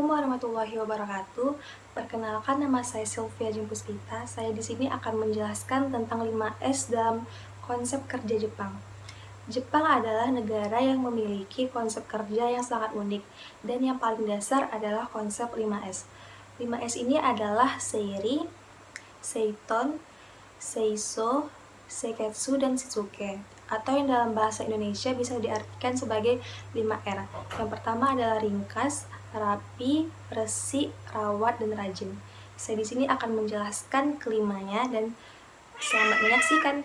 Assalamualaikum warahmatullahi wabarakatuh. Perkenalkan, nama saya Sylvia Jempuspita. Saya di sini akan menjelaskan tentang 5S dalam konsep kerja Jepang. Jepang adalah negara yang memiliki konsep kerja yang sangat unik, dan yang paling dasar adalah konsep 5S. 5S ini adalah Seiri, Seiton, Seiso, Seiketsu, dan Shitsuke, atau yang dalam bahasa Indonesia bisa diartikan sebagai 5R. Yang pertama adalah ringkas, rapi, resik, rawat, dan rajin. Saya di sini akan menjelaskan kelimanya dan selamat menyaksikan.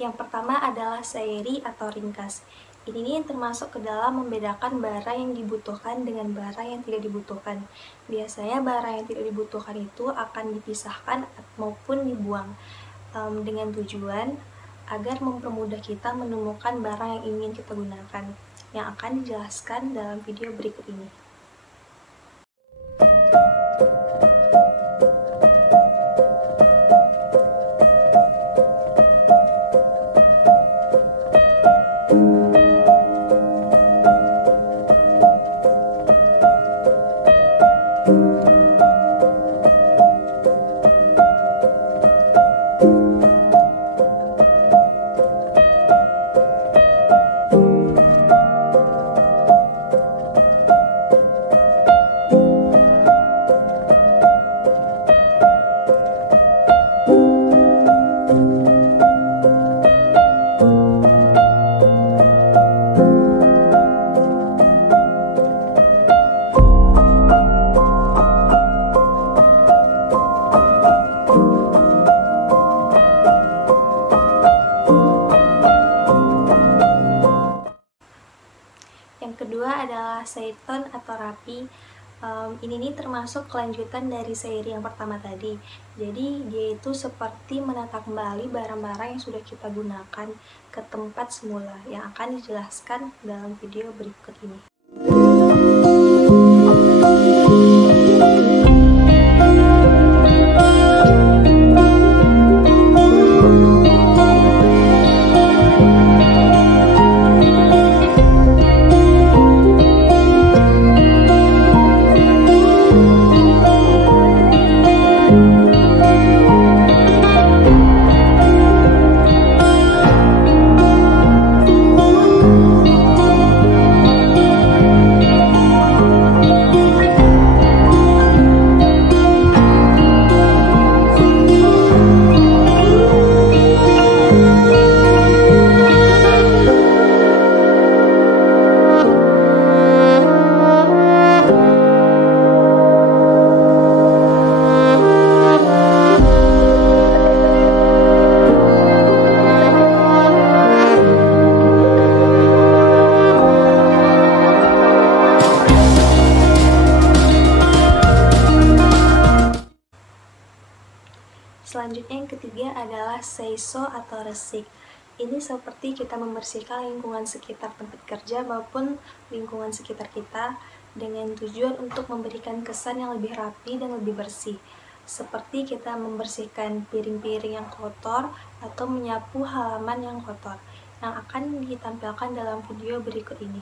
Yang pertama adalah seiri atau ringkas. Ini termasuk ke dalam membedakan barang yang dibutuhkan dengan barang yang tidak dibutuhkan. Biasanya barang yang tidak dibutuhkan itu akan dipisahkan maupun dibuang dengan tujuan agar mempermudah kita menemukan barang yang ingin kita gunakan, yang akan dijelaskan dalam video berikut ini. Kedua adalah seiton atau rapi. Ini termasuk kelanjutan dari seiri yang pertama tadi. Jadi dia itu seperti menata kembali barang-barang yang sudah kita gunakan ke tempat semula, yang akan dijelaskan dalam video berikut ini. Selanjutnya yang ketiga adalah seiso atau resik. Ini seperti kita membersihkan lingkungan sekitar tempat kerja maupun lingkungan sekitar kita dengan tujuan untuk memberikan kesan yang lebih rapi dan lebih bersih. Seperti kita membersihkan piring-piring yang kotor atau menyapu halaman yang kotor, yang akan ditampilkan dalam video berikut ini.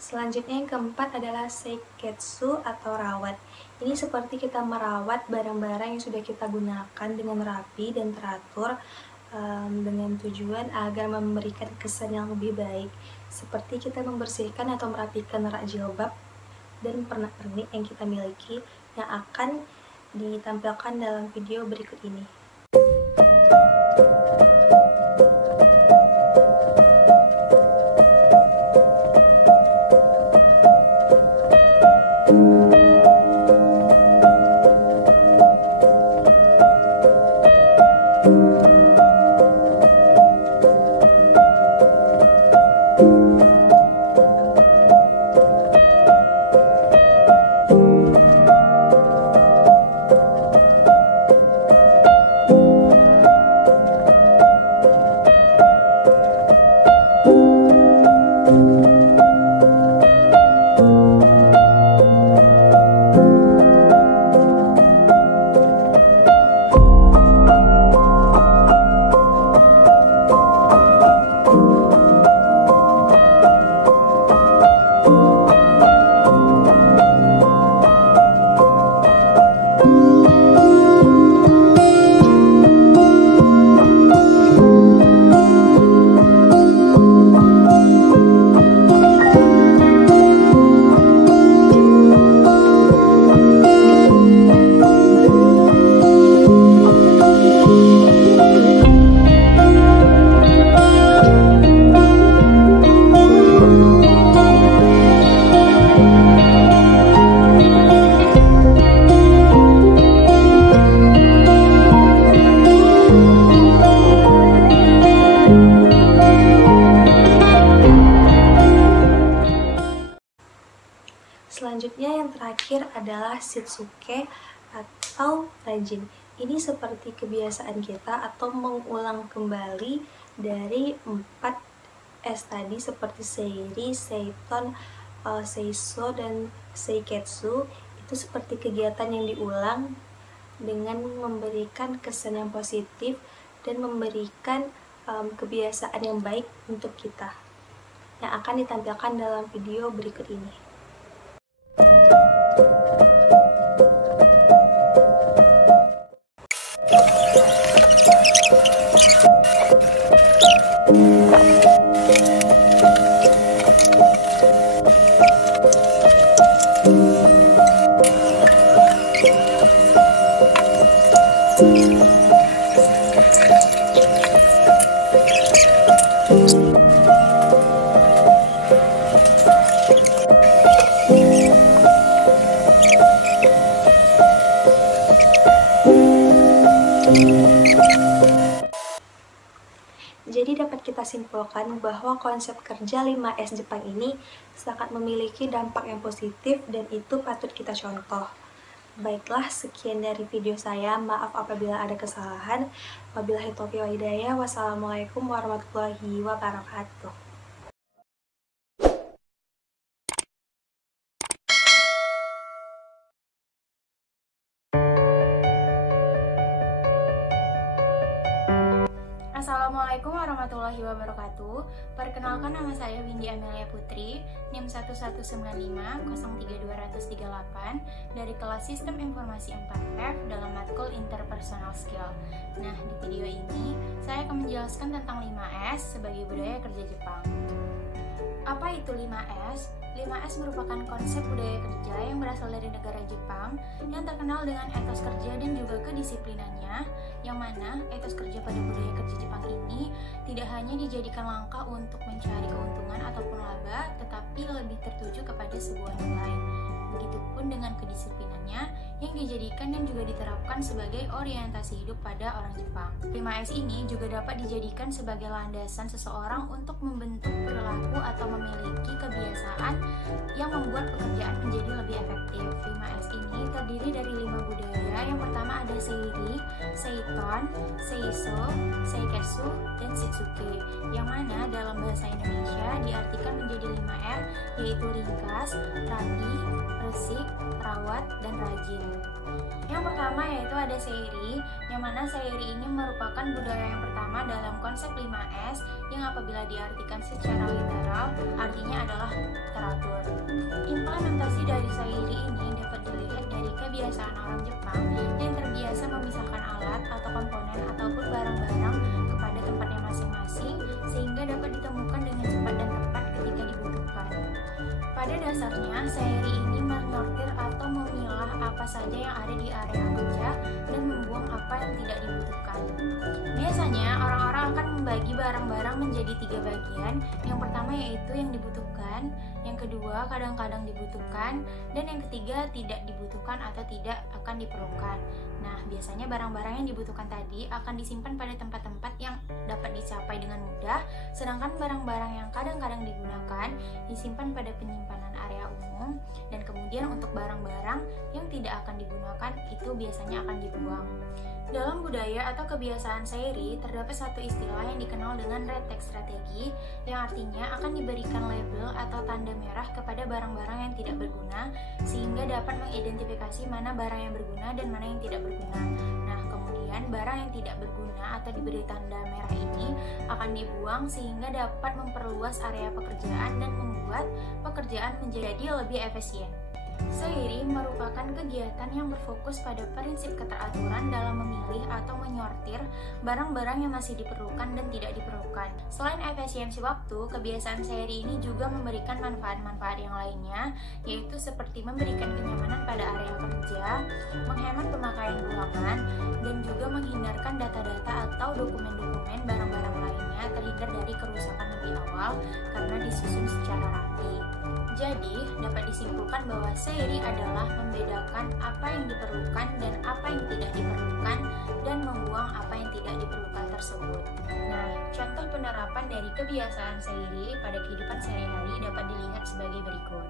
Selanjutnya yang keempat adalah seiketsu atau rawat. Ini seperti kita merawat barang-barang yang sudah kita gunakan dengan rapi dan teratur, dengan tujuan agar memberikan kesan yang lebih baik, seperti kita membersihkan atau merapikan rak jilbab dan pernak-pernik yang kita miliki yang akan ditampilkan dalam video berikut ini. Selanjutnya yang terakhir adalah shitsuke atau rajin. Ini seperti kebiasaan kita atau mengulang kembali dari 4 S tadi seperti seiri, seiton, seiso, dan seiketsu. Itu seperti kegiatan yang diulang dengan memberikan kesan yang positif dan memberikan kebiasaan yang baik untuk kita yang akan ditampilkan dalam video berikut ini. Jadi dapat kita simpulkan bahwa konsep kerja 5S Jepang ini sangat memiliki dampak yang positif dan itu patut kita contoh. Baiklah, sekian dari video saya. Maaf apabila ada kesalahan. Wabillahi taufiq wal hidayah. Wassalamualaikum warahmatullahi wabarakatuh. Assalamualaikum warahmatullahi wabarakatuh. Perkenalkan, nama saya Windy Amelia Putri, NIM 1195032238 dari kelas Sistem Informasi 4F dalam matkul Interpersonal Skill. Nah, di video ini saya akan menjelaskan tentang 5S sebagai budaya kerja Jepang. Apa itu 5S? 5S merupakan konsep budaya kerja yang berasal dari negara Jepang yang terkenal dengan etos kerja dan juga kedisiplinannya, yang mana etos kerja pada budaya kerja Jepang ini tidak hanya dijadikan langkah untuk mencari keuntungan ataupun laba, tetapi lebih tertuju kepada sebuah nilai. Begitupun dengan kedisiplinannya yang dijadikan dan juga diterapkan sebagai orientasi hidup pada orang Jepang. 5S ini juga dapat dijadikan sebagai landasan seseorang untuk membentuk perilaku atau memiliki kebiasaan yang membuat pekerjaan menjadi lebih efektif. 5S ini terdiri dari 5 budaya. Yang pertama ada seiri, seiton, seiso, seiketsu, dan shitsuke, yang mana dalam bahasa Indonesia diartikan menjadi 5R, yaitu ringkas, rapi, resik, rawat, dan rajin. Yang pertama yaitu ada seiri, yang mana seiri ini merupakan budaya yang pertama dalam konsep 5S yang apabila diartikan secara literal artinya adalah teratur. Implementasi dari Sairi ini dapat dilihat dari kebiasaan orang Jepang yang terbiasa memisahkan alat atau komponen ataupun barang-barang kepada tempatnya masing-masing sehingga dapat ditemukan dengan cepat dan tepat ketika dibutuhkan. Pada dasarnya, Sairi ini menyortir atau memilah apa saja yang ada di area kerja dan membuang apa yang tidak dibutuhkan. Biasanya, orang-orang akan membagi barang-barang menjadi 3 bagian. Yang pertama yaitu yang dibutuhkan, yang kedua kadang-kadang dibutuhkan, dan yang ketiga tidak dibutuhkan atau tidak akan diperlukan. Nah, biasanya barang-barang yang dibutuhkan tadi akan disimpan pada tempat-tempat yang dapat dicapai dengan mudah, sedangkan barang-barang yang kadang-kadang digunakan disimpan pada penyimpanan area umum, dan kemudian untuk barang-barang yang tidak akan digunakan itu biasanya akan dibuang. Dalam budaya atau kebiasaan Sairi, terdapat satu istilah yang dikenal dengan red tag strategi, yang artinya akan diberikan label atau tanda merah kepada barang-barang yang tidak berguna, sehingga dapat mengidentifikasi mana barang yang berguna dan mana yang tidak berguna. Nah, kemudian barang yang tidak berguna atau diberi tanda merah ini akan dibuang sehingga dapat memperluas area pekerjaan dan membuat pekerjaan menjadi lebih efisien. Sairi merupakan kegiatan yang berfokus pada prinsip keteraturan dalam memilih atau menyortir barang-barang yang masih diperlukan dan tidak diperlukan. Selain efisiensi waktu, kebiasaan Sairi ini juga memberikan manfaat-manfaat yang lainnya, yaitu seperti memberikan kenyamanan pada area kerja, menghemat pemakaian ruangan, dan juga menghindarkan data-data atau dokumen-dokumen barang-barang lainnya terhindar dari kerusakan lebih awal karena disusun secara rapi. Jadi, dapat disimpulkan bahwa Sairi adalah membedakan apa yang diperlukan dan apa yang tidak diperlukan dan membuang apa yang tidak diperlukan tersebut. Nah, contoh penerapan dari kebiasaan Sairi pada kehidupan sehari-hari dapat dilihat sebagai berikut.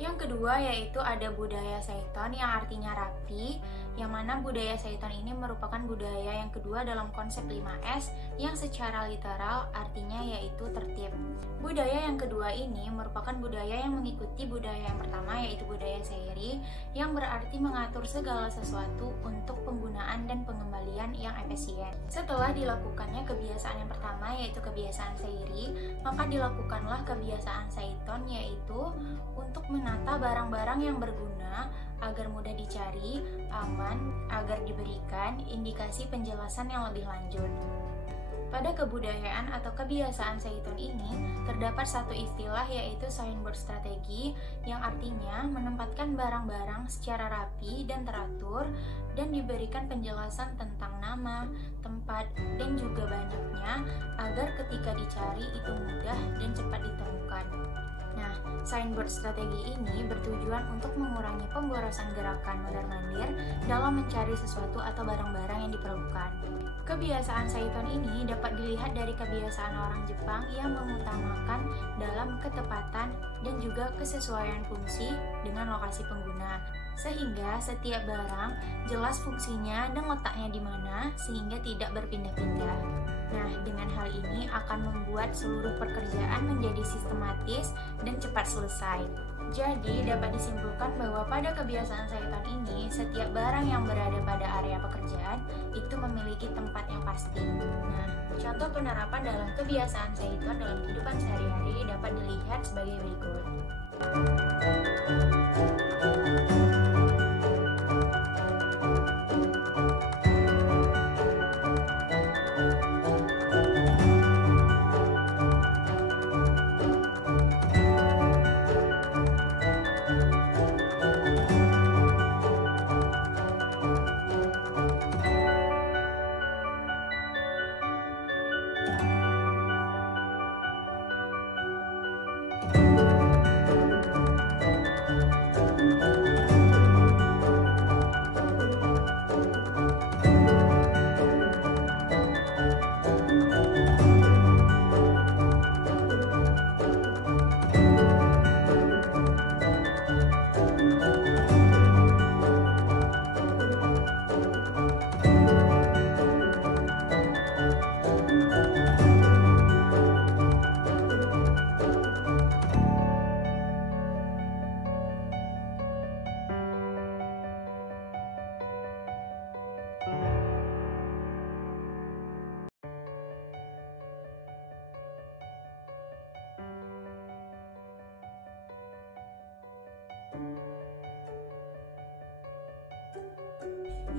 Yang kedua yaitu ada budaya Seiton yang artinya rapi, yang mana budaya Seiton ini merupakan budaya yang kedua dalam konsep 5S yang secara literal artinya yaitu tertib. Budaya yang kedua ini merupakan budaya yang mengikuti budaya yang pertama yaitu budaya Sairi yang berarti mengatur segala sesuatu untuk penggunaan dan pengembalian yang efisien. Setelah dilakukannya kebiasaan yang pertama yaitu kebiasaan Sairi, maka dilakukanlah kebiasaan Seiton yaitu untuk menata barang-barang yang berguna agar mudah dicari, aman, agar diberikan indikasi penjelasan yang lebih lanjut. Pada kebudayaan atau kebiasaan Seiton ini, terdapat satu istilah yaitu signboard strategi yang artinya menempatkan barang-barang secara rapi dan teratur dan diberikan penjelasan tentang nama, tempat, dan juga banyaknya agar ketika dicari itu mudah dan cepat ditemukan. Nah, signboard strategi ini bertujuan untuk mengurangi pemborosan gerakan mondar-mandir dalam mencari sesuatu atau barang-barang yang diperlukan. Kebiasaan Seiton ini dapat dilihat dari kebiasaan orang Jepang yang mengutamakan dalam ketepatan dan juga kesesuaian fungsi dengan lokasi pengguna, sehingga setiap barang jelas fungsinya dan letaknya di mana sehingga tidak berpindah-pindah. Nah, dengan hal ini akan membuat seluruh pekerjaan menjadi sistematis dan cepat selesai. Jadi, dapat disimpulkan bahwa pada kebiasaan Seiton ini, setiap barang yang berada pada area pekerjaan itu memiliki tempat yang pasti. Nah, contoh penerapan dalam kebiasaan Seiton dalam kehidupan sehari-hari dapat dilihat sebagai berikut.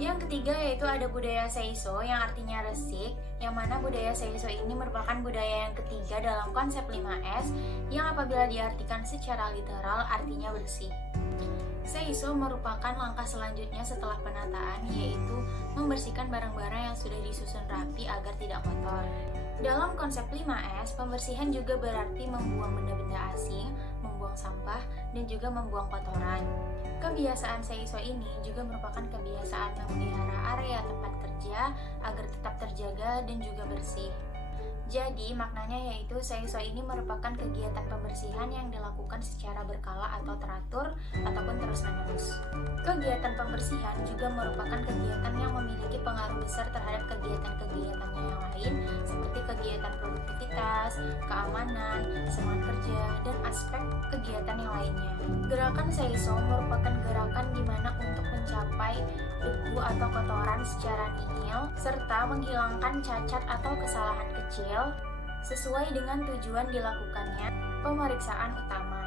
Yang ketiga yaitu ada budaya Seiso yang artinya resik, yang mana budaya Seiso ini merupakan budaya yang ketiga dalam konsep 5S yang apabila diartikan secara literal artinya bersih. Seiso merupakan langkah selanjutnya setelah penataan, yaitu membersihkan barang-barang yang sudah disusun rapi agar tidak kotor. Dalam konsep 5S, pembersihan juga berarti membuang benda-benda asing, membuang sampah, dan juga membuang kotoran. Kebiasaan Seiso ini juga merupakan kebiasaan memelihara area tempat kerja agar tetap terjaga dan juga bersih. Jadi, maknanya yaitu Seiso ini merupakan kegiatan pembersihan yang dilakukan secara berkala atau teratur ataupun terus-menerus. Kegiatan pembersihan juga merupakan kegiatan yang memiliki pengaruh besar terhadap kegiatan-kegiatannya yang lain, seperti kegiatan produktivitas, keamanan, semangat kerja, dan aspek kegiatan yang lainnya. Gerakan Seiso merupakan gerakan di mana untuk mencapai debu atau kotoran secara nihil, serta menghilangkan cacat atau kesalahan kecil sesuai dengan tujuan dilakukannya pemeriksaan utama.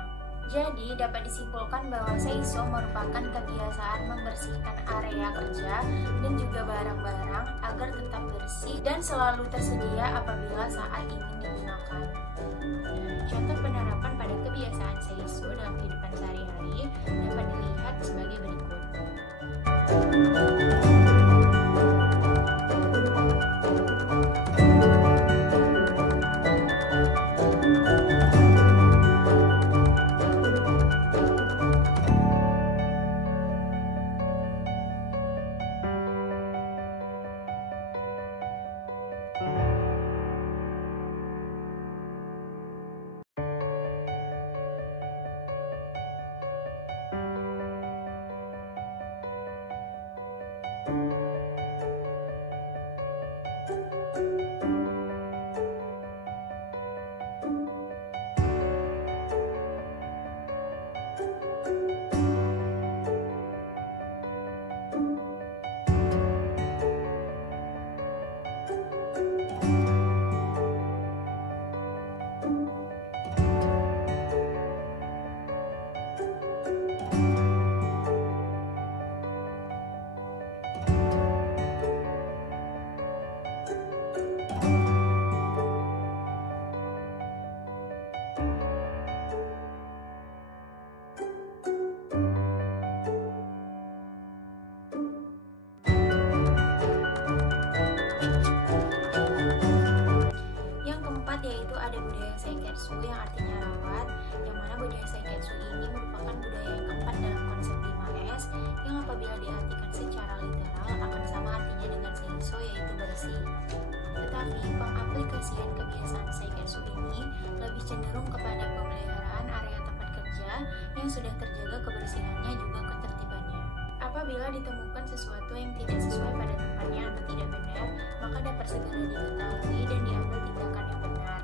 Jadi, dapat disimpulkan bahwa Seiso merupakan kebiasaan membersihkan area kerja dan juga barang-barang agar tetap bersih dan selalu tersedia apabila saat ingin digunakan. Contoh penerapan pada kebiasaan Seiso dalam kehidupan sehari-hari dapat dilihat sebagai berikut. Seiketsu yang artinya rawat, yang mana budaya Seiketsu ini merupakan budaya yang keempat dalam konsep 5S yang apabila diartikan secara literal akan sama artinya dengan Seiso, yaitu bersih. Tetapi pengaplikasian kebiasaan Seiketsu ini lebih cenderung kepada pemeliharaan area tempat kerja yang sudah terjaga kebersihannya juga ketertibannya. Apabila ditemukan sesuatu yang tidak sesuai pada tempatnya atau tidak benar, maka dapat segera diketahui dan diambil tindakan yang benar.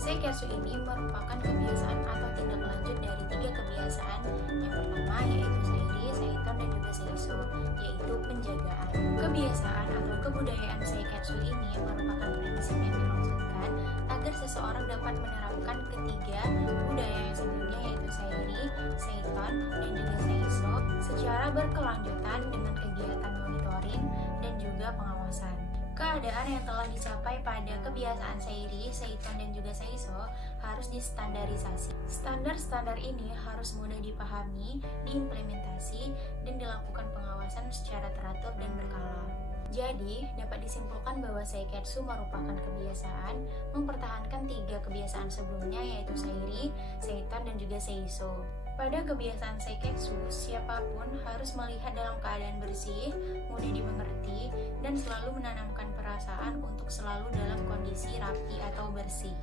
Seiketsu ini merupakan kebiasaan atau tindak lanjut dari 3 kebiasaan. Yang pertama yaitu Seiri, Seiton, dan juga Seiso, yaitu penjagaan. Kebiasaan atau kebudayaan Seiketsu ini merupakan prinsip yang dimaksudkan agar seseorang dapat menerapkan ketiga budaya yang sebelumnya yaitu Seiri, Seiton, dan juga Seiso secara berkelanjutan dengan kegiatan monitoring dan juga pengawasan. Keadaan yang telah dicapai pada kebiasaan Seiri, Seiton, dan juga Seiso harus distandarisasi. Standar-standar ini harus mudah dipahami, diimplementasi, dan dilakukan pengawasan secara teratur dan berkala. Jadi, dapat disimpulkan bahwa Seiketsu merupakan kebiasaan mempertahankan 3 kebiasaan sebelumnya yaitu Seiri, Seiton, dan juga Seiso. Pada kebiasaan Seiketsu, siapapun harus melihat dalam keadaan bersih, mudah dimengerti, dan selalu menanamkan perasaan untuk selalu dalam kondisi rapi atau bersih.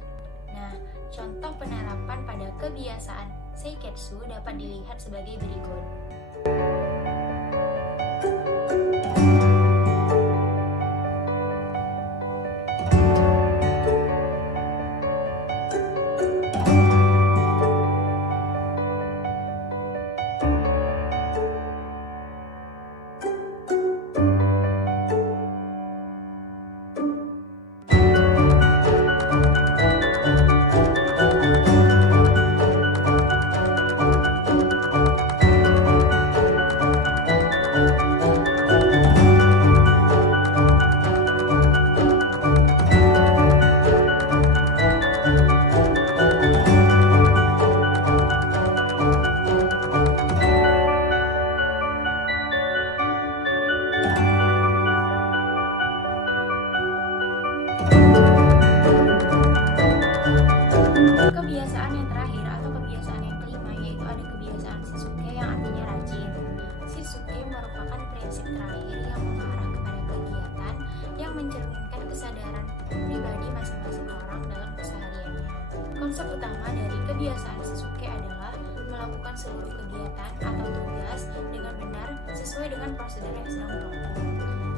Nah, contoh penerapan pada kebiasaan Seiketsu dapat dilihat sebagai berikut. Kebiasaan yang terakhir atau kebiasaan yang kelima yaitu ada kebiasaan Shitsuke yang artinya rajin. Shitsuke merupakan prinsip terakhir yang mengarah kepada kegiatan yang mencerminkan kesadaran pribadi masing-masing orang dalam kesehariannya. Konsep utama dari kebiasaan Shitsuke adalah melakukan seluruh kegiatan atau tugas dengan benar sesuai dengan prosedur yang sedang berlaku.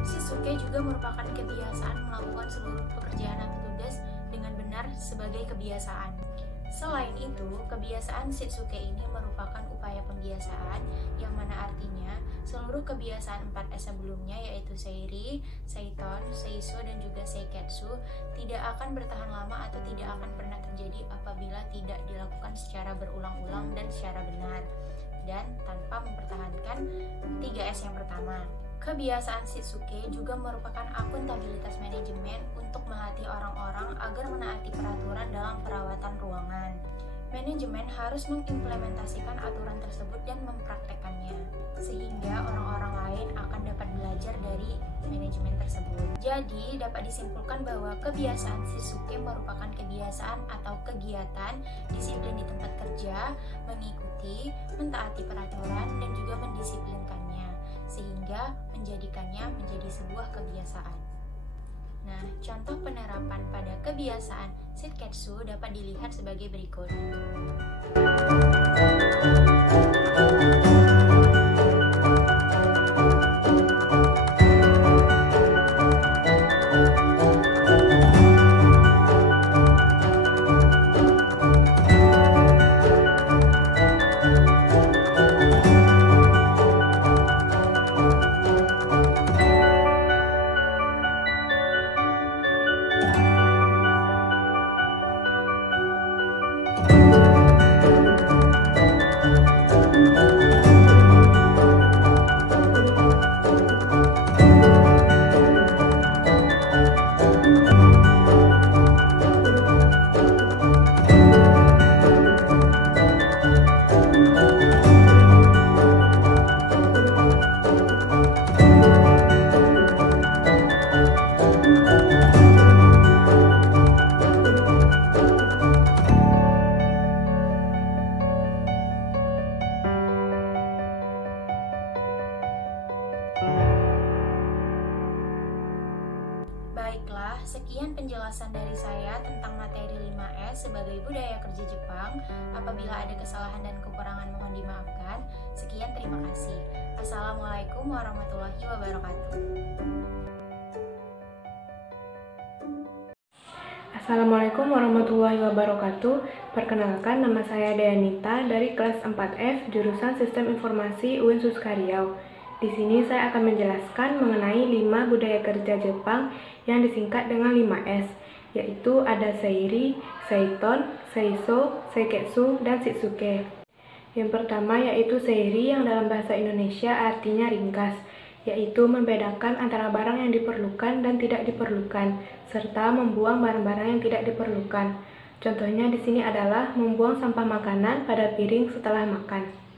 Shitsuke juga merupakan kebiasaan melakukan seluruh pekerjaan atau tugas dengan benar sebagai kebiasaan. Selain itu, kebiasaan Shitsuke ini merupakan upaya pembiasaan yang mana artinya seluruh kebiasaan 4S sebelumnya yaitu Seiri, Seiton, Seiso, dan juga Seiketsu tidak akan bertahan lama atau tidak akan pernah terjadi apabila tidak dilakukan secara berulang-ulang dan secara benar dan tanpa mempertahankan 3S yang pertama. Kebiasaan Shitsuke juga merupakan akuntabilitas manajemen untuk melatih orang-orang agar menaati peraturan dalam perawatan ruangan. Manajemen harus mengimplementasikan aturan tersebut dan mempraktekannya, sehingga orang-orang lain akan dapat belajar dari manajemen tersebut. Jadi, dapat disimpulkan bahwa kebiasaan Shitsuke merupakan kebiasaan atau kegiatan disiplin di tempat kerja, mengikuti, mentaati peraturan, dan juga mendisiplinkannya, sehingga menjadikannya menjadi sebuah kebiasaan. Nah, contoh penerapan pada kebiasaan Shitketsu dapat dilihat sebagai berikut. Baiklah, sekian penjelasan dari saya tentang materi 5S sebagai budaya kerja Jepang. Apabila ada kesalahan dan kekurangan mohon dimaafkan. Sekian, terima kasih. Assalamualaikum warahmatullahi wabarakatuh. Assalamualaikum warahmatullahi wabarakatuh. Perkenalkan, nama saya Deanita dari kelas 4F jurusan Sistem Informasi UIN Suska Riau. Di sini saya akan menjelaskan mengenai 5 budaya kerja Jepang yang disingkat dengan 5S, yaitu ada Seiri, Seiton, Seiso, Seiketsu, dan Shitsuke. Yang pertama yaitu Seiri yang dalam bahasa Indonesia artinya ringkas, yaitu membedakan antara barang yang diperlukan dan tidak diperlukan, serta membuang barang-barang yang tidak diperlukan. Contohnya di sini adalah membuang sampah makanan pada piring setelah makan.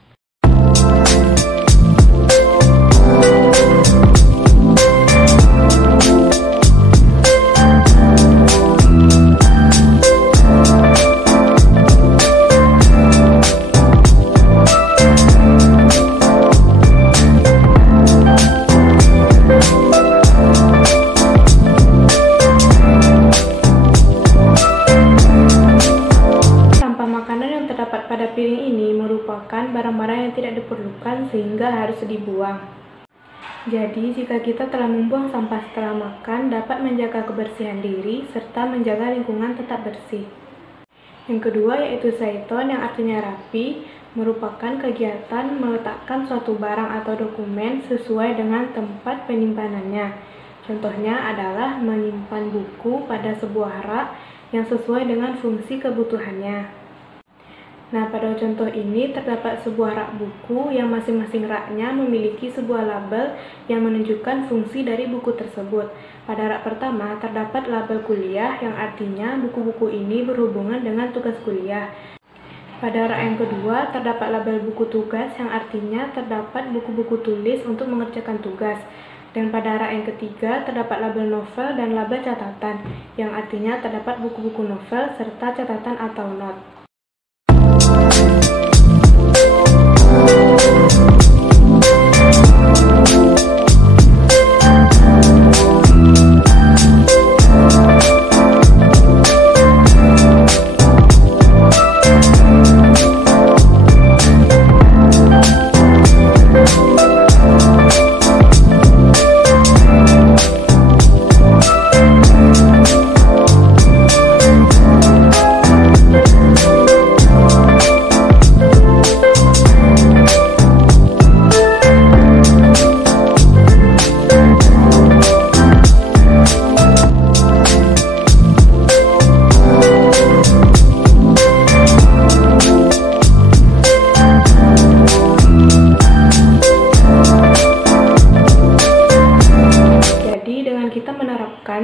Pada piring ini merupakan barang-barang yang tidak diperlukan sehingga harus dibuang. Jadi, jika kita telah membuang sampah setelah makan, dapat menjaga kebersihan diri serta menjaga lingkungan tetap bersih. Yang kedua yaitu Seiton yang artinya rapi, merupakan kegiatan meletakkan suatu barang atau dokumen sesuai dengan tempat penyimpanannya. Contohnya adalah menyimpan buku pada sebuah rak yang sesuai dengan fungsi kebutuhannya. Nah, pada contoh ini terdapat sebuah rak buku yang masing-masing raknya memiliki sebuah label yang menunjukkan fungsi dari buku tersebut. Pada rak pertama terdapat label kuliah yang artinya buku-buku ini berhubungan dengan tugas kuliah. Pada rak yang kedua terdapat label buku tugas yang artinya terdapat buku-buku tulis untuk mengerjakan tugas. Dan pada rak yang ketiga terdapat label novel dan label catatan, yang artinya terdapat buku-buku novel serta catatan atau not.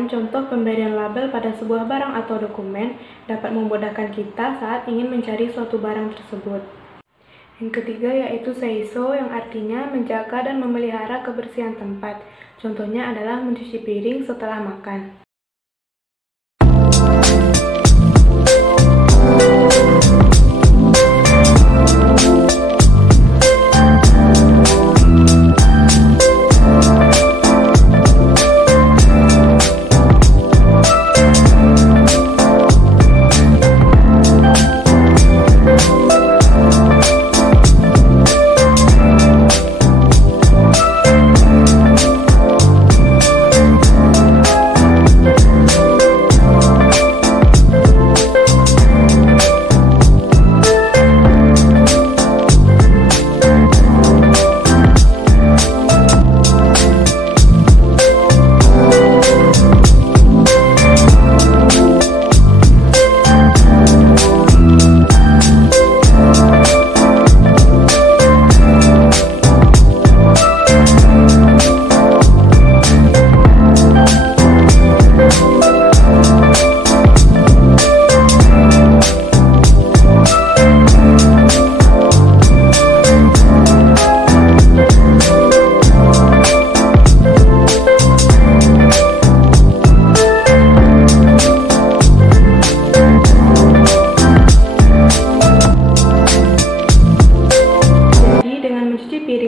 Contoh pemberian label pada sebuah barang atau dokumen dapat memudahkan kita saat ingin mencari suatu barang tersebut. Yang ketiga yaitu seiso, yang artinya menjaga dan memelihara kebersihan tempat. Contohnya adalah mencuci piring setelah makan.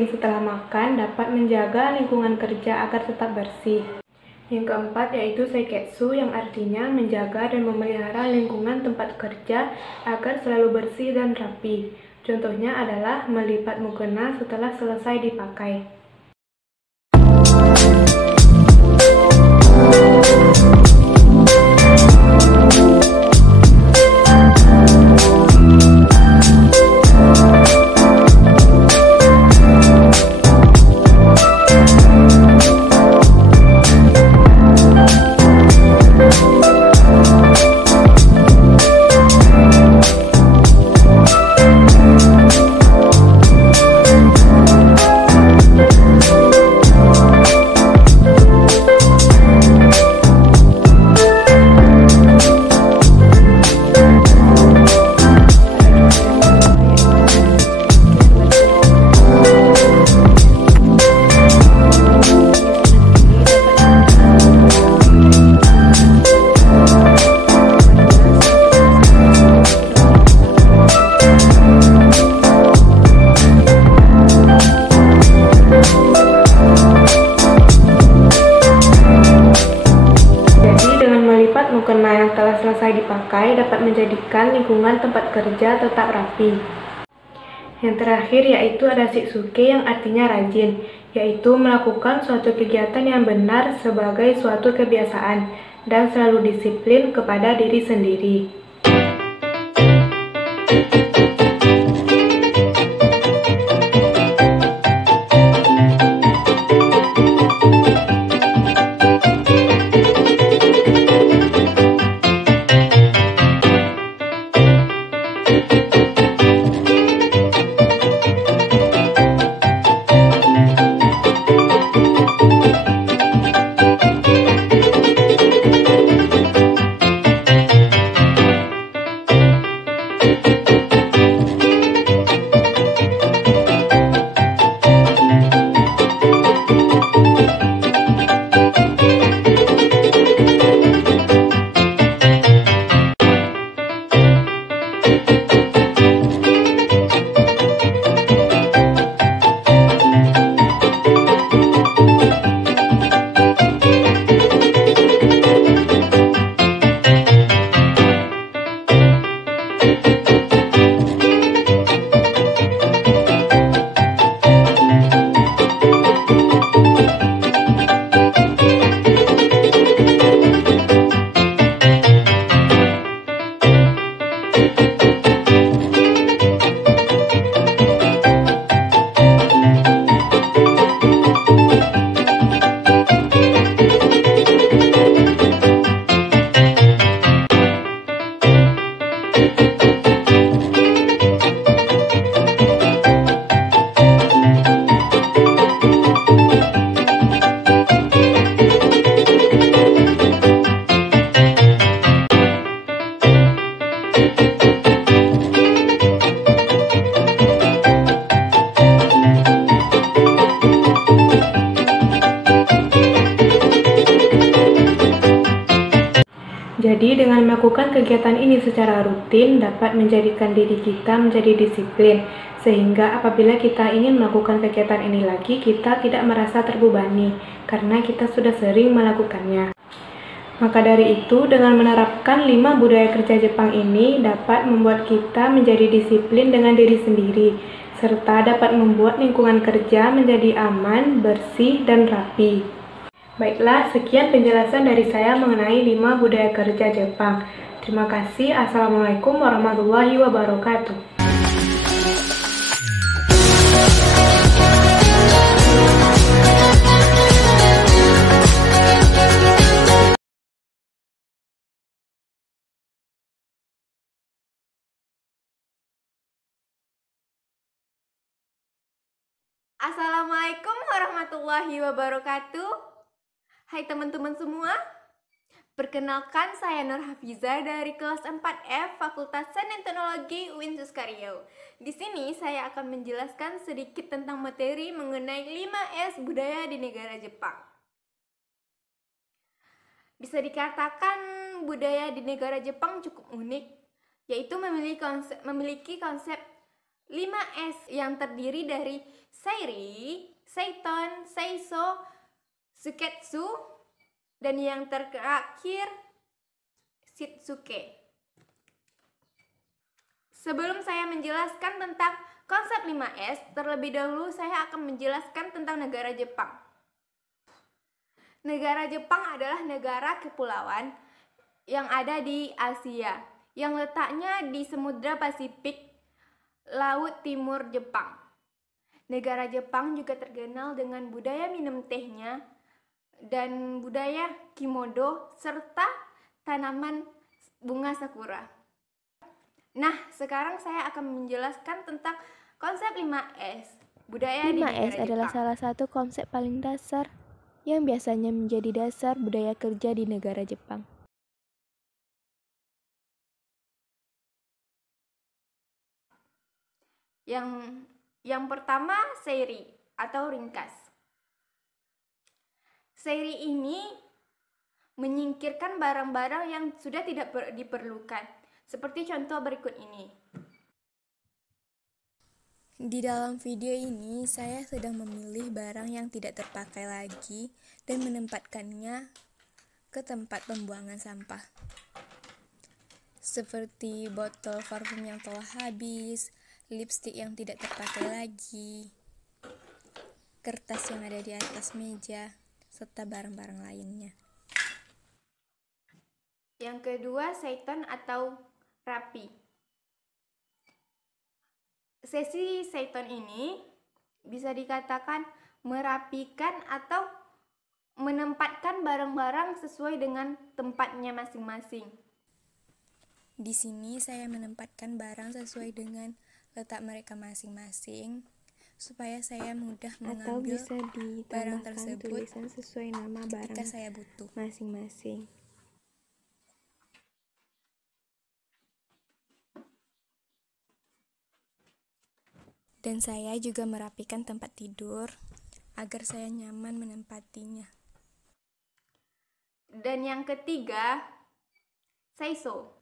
Setelah makan dapat menjaga lingkungan kerja agar tetap bersih. Yang keempat yaitu seiketsu, yang artinya menjaga dan memelihara lingkungan tempat kerja agar selalu bersih dan rapi. Contohnya adalah melipat mukena setelah selesai dipakai. Mukena yang telah selesai dipakai dapat menjadikan lingkungan tempat kerja tetap rapi. Yang terakhir yaitu ada shitsuke, yang artinya rajin, yaitu melakukan suatu kegiatan yang benar sebagai suatu kebiasaan dan selalu disiplin kepada diri sendiri. Jadi, dengan melakukan kegiatan ini secara rutin dapat menjadikan diri kita menjadi disiplin, sehingga apabila kita ingin melakukan kegiatan ini lagi, kita tidak merasa terbebani, karena kita sudah sering melakukannya. Maka dari itu, dengan menerapkan 5 budaya kerja Jepang ini dapat membuat kita menjadi disiplin dengan diri sendiri, serta dapat membuat lingkungan kerja menjadi aman, bersih, dan rapi. Baiklah, sekian penjelasan dari saya mengenai 5 budaya kerja Jepang. Terima kasih. Assalamualaikum warahmatullahi wabarakatuh. Assalamualaikum warahmatullahi wabarakatuh. Hai teman-teman semua. Perkenalkan, saya Nur Hafiza dari kelas 4F Fakultas Sains dan Teknologi UIN Suskario. Di sini saya akan menjelaskan sedikit tentang materi mengenai 5S budaya di negara Jepang. Bisa dikatakan budaya di negara Jepang cukup unik, yaitu memiliki konsep 5S yang terdiri dari Seiri, Seiton, Seiso, Suketsu, dan yang terakhir Shitsuke. Sebelum saya menjelaskan tentang konsep 5S, terlebih dahulu saya akan menjelaskan tentang negara Jepang. Negara Jepang adalah negara kepulauan yang ada di Asia, yang letaknya di Samudra Pasifik, Laut Timur Jepang. Negara Jepang juga terkenal dengan budaya minum tehnya dan budaya kimono serta tanaman bunga sakura. Nah, sekarang saya akan menjelaskan tentang konsep 5S budaya di negara Jepang. 5S adalah salah satu konsep paling dasar yang biasanya menjadi dasar budaya kerja di negara Jepang. Yang pertama, seiri atau ringkas. Seiri ini menyingkirkan barang-barang yang sudah tidak diperlukan, seperti contoh berikut ini. Di dalam video ini, saya sedang memilih barang yang tidak terpakai lagi dan menempatkannya ke tempat pembuangan sampah. Seperti botol parfum yang telah habis, lipstik yang tidak terpakai lagi, kertas yang ada di atas meja, serta barang-barang lainnya. Yang kedua, seiton atau rapi. Sesi seiton ini bisa dikatakan merapikan atau menempatkan barang-barang sesuai dengan tempatnya masing-masing. Di sini saya menempatkan barang sesuai dengan letak mereka masing-masing supaya saya mudah atau mengambil bisa barang ditambahkan tersebut tulisan sesuai nama barang ketika saya butuh. masing-masing. Dan saya juga merapikan tempat tidur agar saya nyaman menempatinya. Dan yang ketiga, seiso.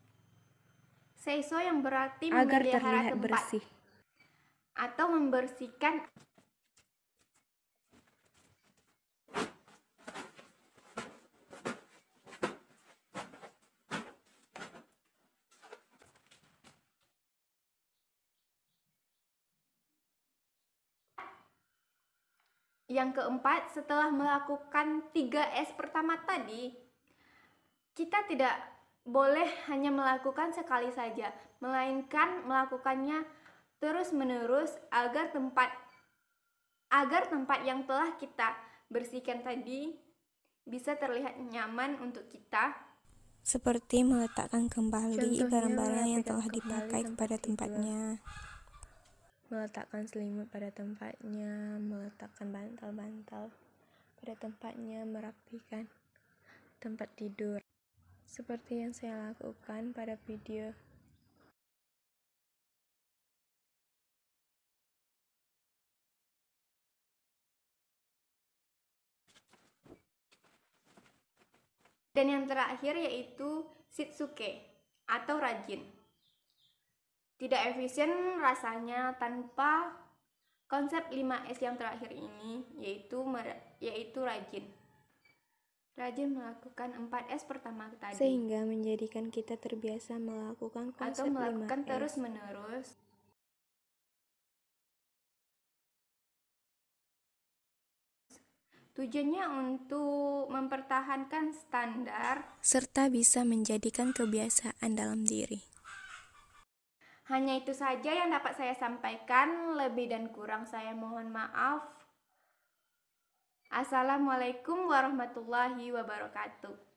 Seiso yang berarti Agar memelihara terlihat tempat bersih. atau membersihkan. Yang keempat, setelah melakukan 3S pertama tadi, kita tidak boleh hanya melakukan sekali saja, melainkan melakukannya terus-menerus agar tempat yang telah kita bersihkan tadi bisa terlihat nyaman untuk kita. Seperti meletakkan kembali Contohnya, barang-barang yang merapikan telah kembali dipakai tempat kepada tidur. tempatnya. Meletakkan selimut pada tempatnya, meletakkan bantal-bantal pada tempatnya, merapikan tempat tidur. Seperti yang saya lakukan pada video. Dan yang terakhir yaitu Shitsuke atau rajin. Tidak efisien rasanya tanpa konsep 5S yang terakhir ini, yaitu rajin. Rajin melakukan 4S pertama tadi. Sehingga menjadikan kita terbiasa melakukan konsep atau melakukan 5S. terus-menerus. Tujuannya untuk mempertahankan standar serta bisa menjadikan kebiasaan dalam diri. Hanya itu saja yang dapat saya sampaikan, lebih dan kurang saya mohon maaf. Assalamualaikum warahmatullahi wabarakatuh.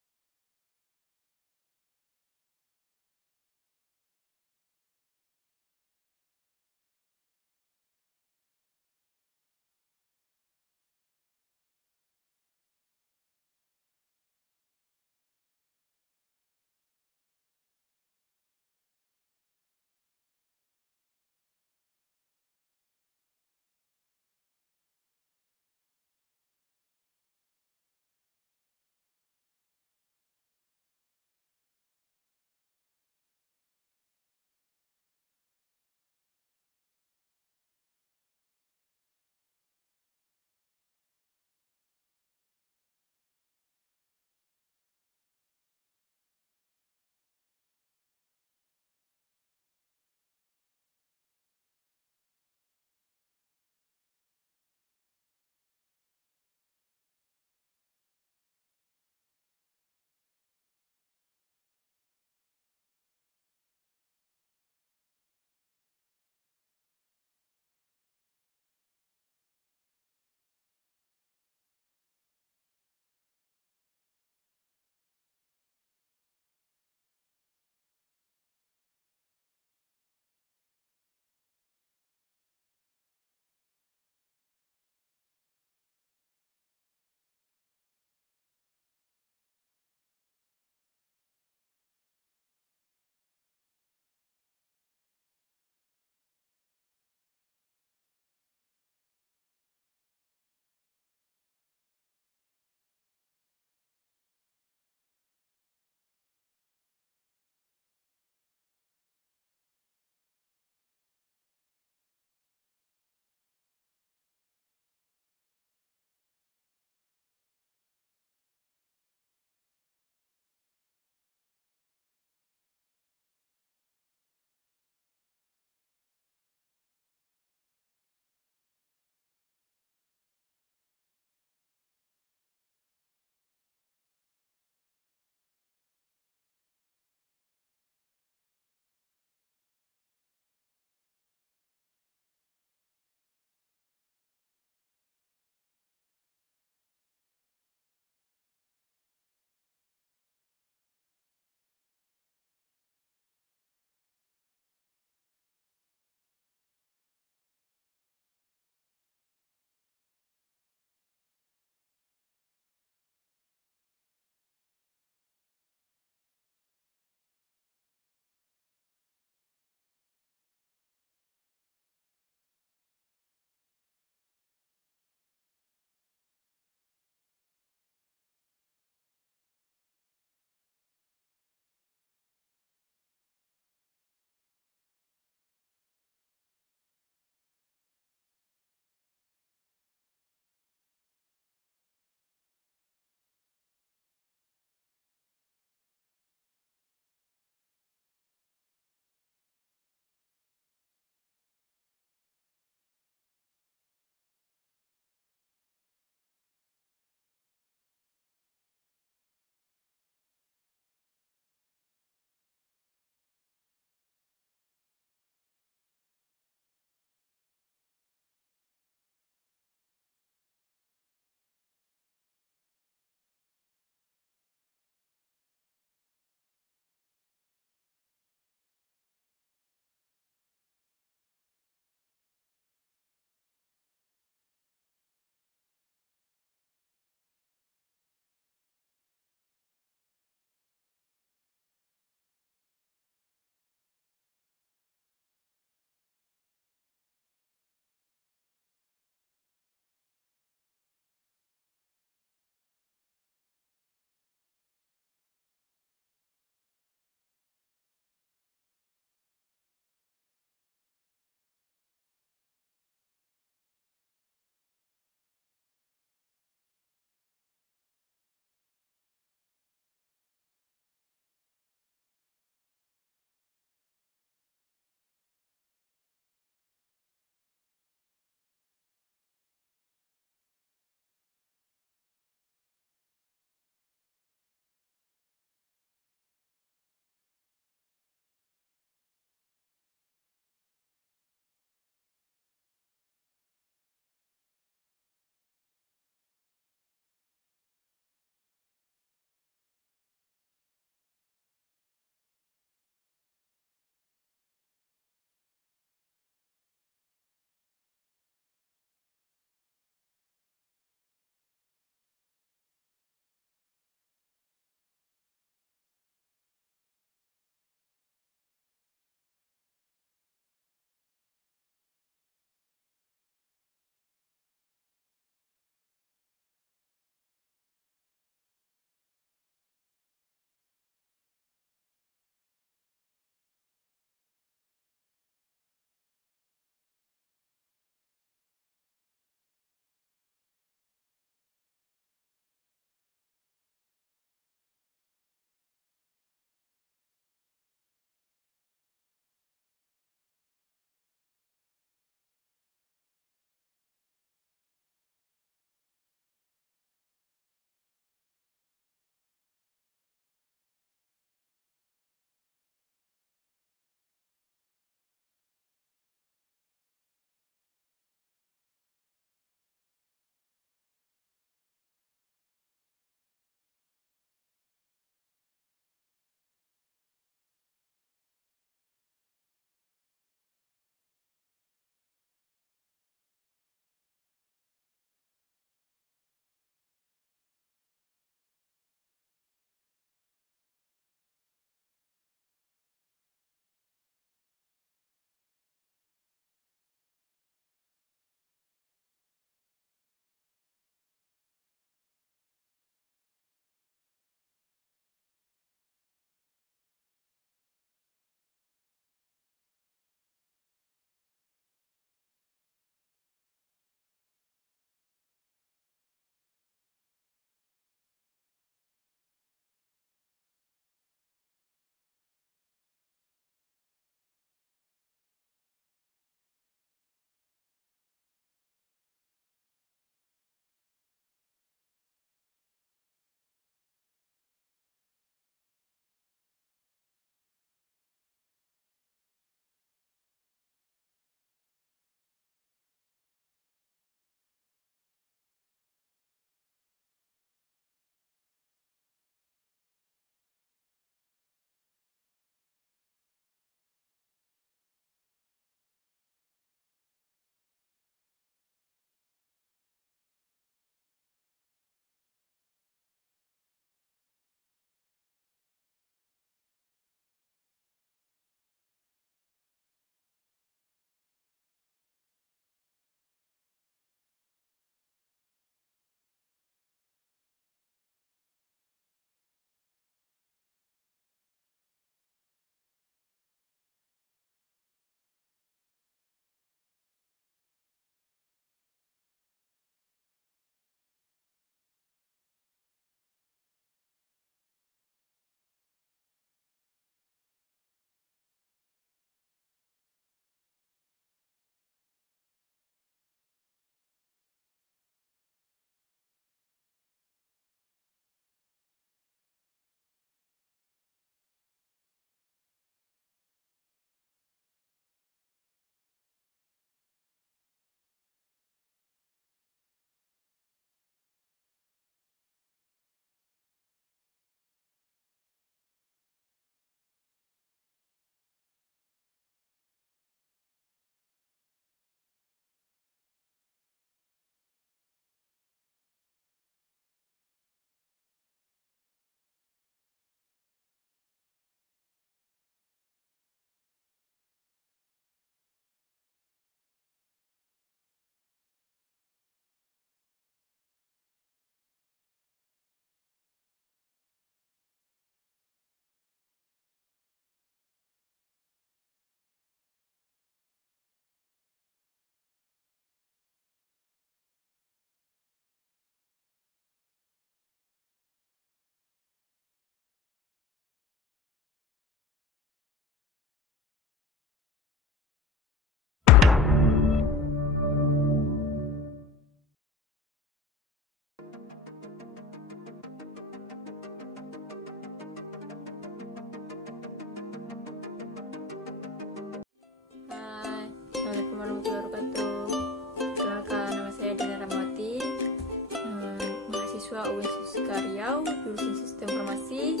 mahasiswa UIN Suska Riau, jurusan Sistem Informasi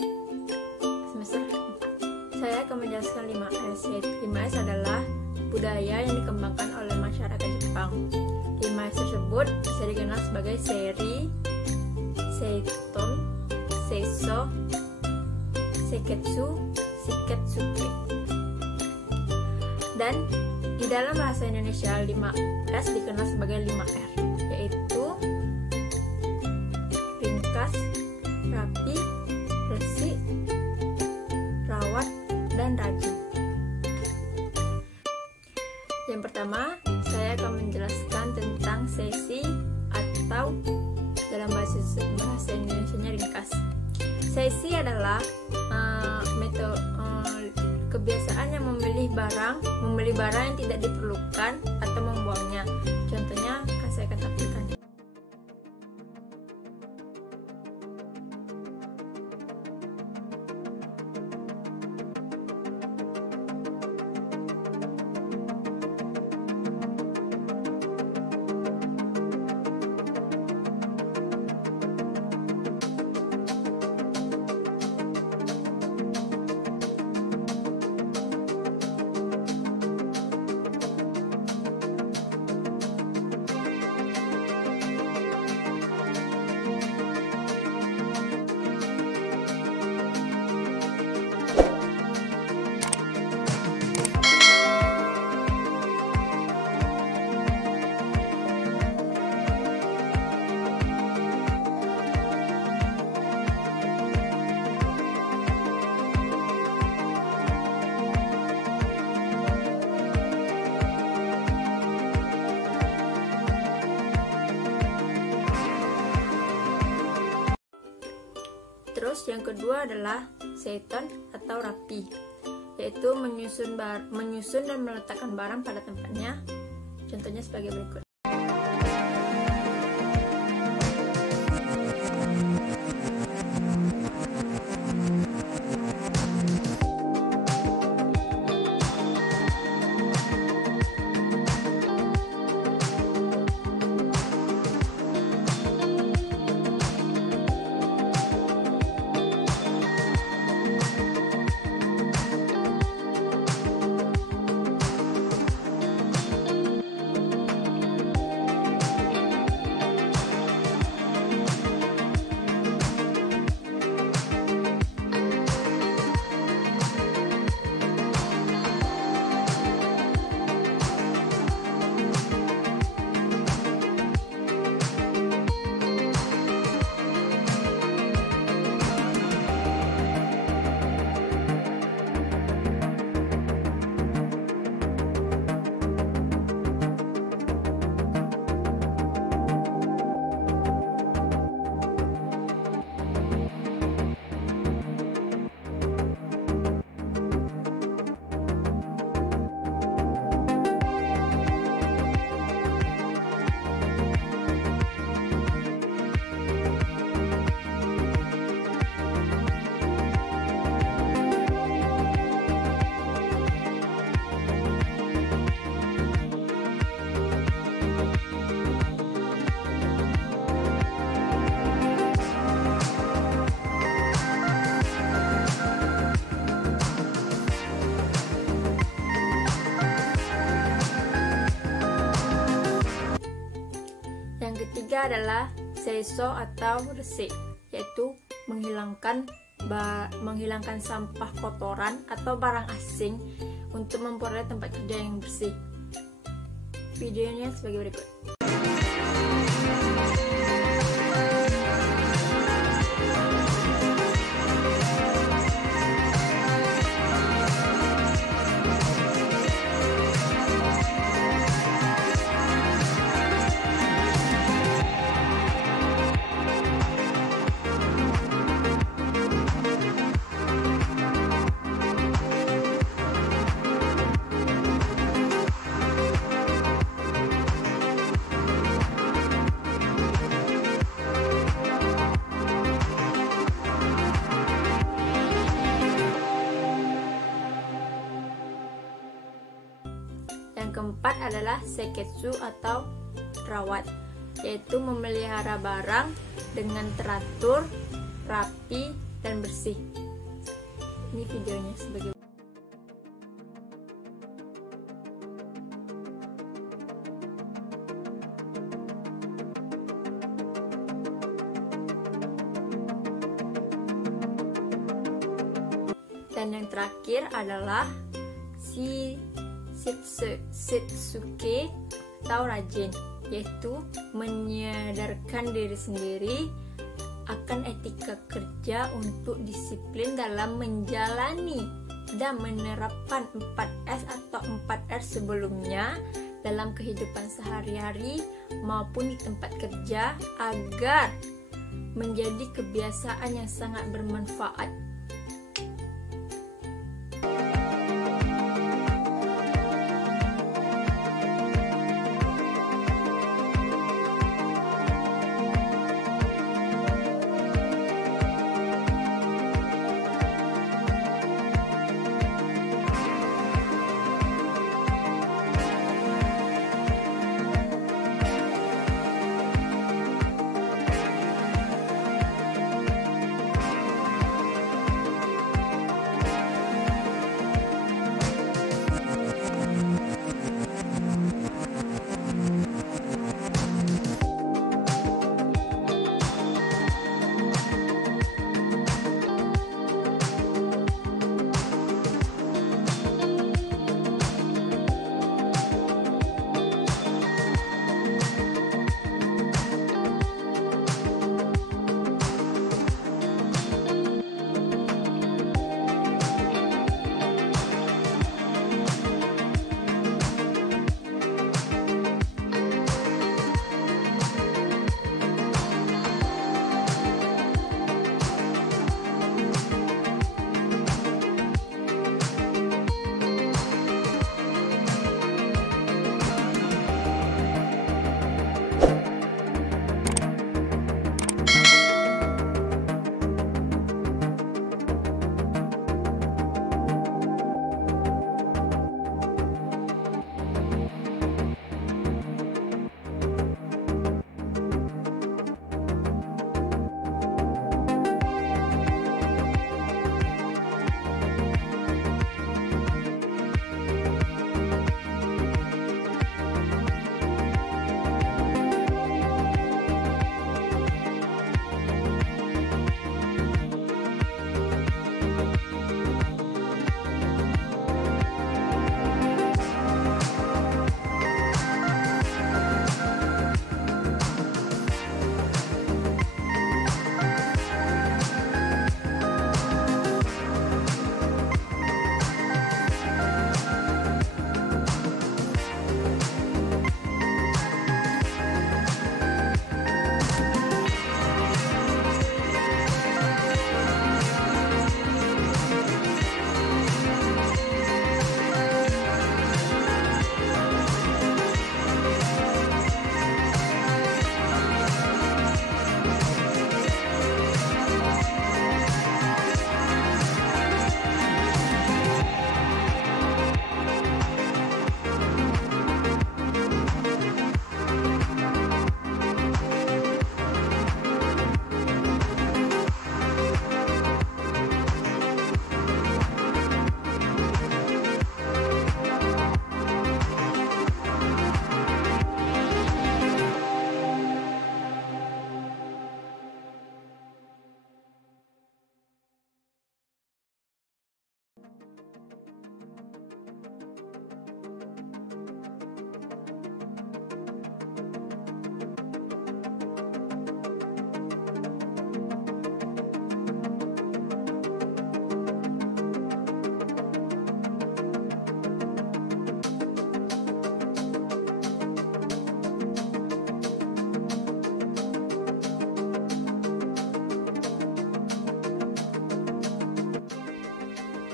semester 4. Saya akan menjelaskan 5S, yaitu 5S adalah budaya yang dikembangkan oleh masyarakat Jepang. 5S tersebut bisa dikenal sebagai Seri, Seiton, Seiso, Seiketsu, Shiketsuke. Dan di dalam bahasa Indonesia 5S dikenal sebagai 5R, yaitu ringkas, rapi, resik, rawat, dan rajin. Yang pertama, saya akan menjelaskan tentang sesi atau dalam bahasa Indonesianya ringkas. Sesi adalah kebiasaan yang membeli barang yang tidak diperlukan atau membuangnya. Contohnya akan saya tampilkan. Terus yang kedua adalah seiton atau rapi, yaitu menyusun dan meletakkan barang pada tempatnya. Contohnya sebagai berikut. Ketiga adalah seiso atau resik, yaitu menghilangkan sampah kotoran atau barang asing untuk memperoleh tempat kerja yang bersih. Videonya sebagai berikut. Yang keempat adalah seiketsu atau rawat. yaitu memelihara barang dengan teratur, rapi, dan bersih. Ini videonya sebagai dan yang terakhir adalah si Shitsuke atau rajin, yaitu menyadarkan diri sendiri akan etika kerja untuk disiplin dalam menjalani dan menerapkan 4S atau 4R sebelumnya dalam kehidupan sehari-hari maupun di tempat kerja agar menjadi kebiasaan yang sangat bermanfaat.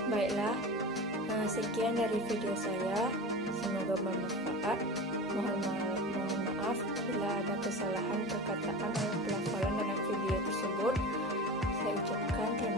Baiklah, sekian dari video saya. Semoga bermanfaat. Mohon maaf bila ada kesalahan perkataan atau pelafalan dalam video tersebut. Saya ucapkan terima kasih.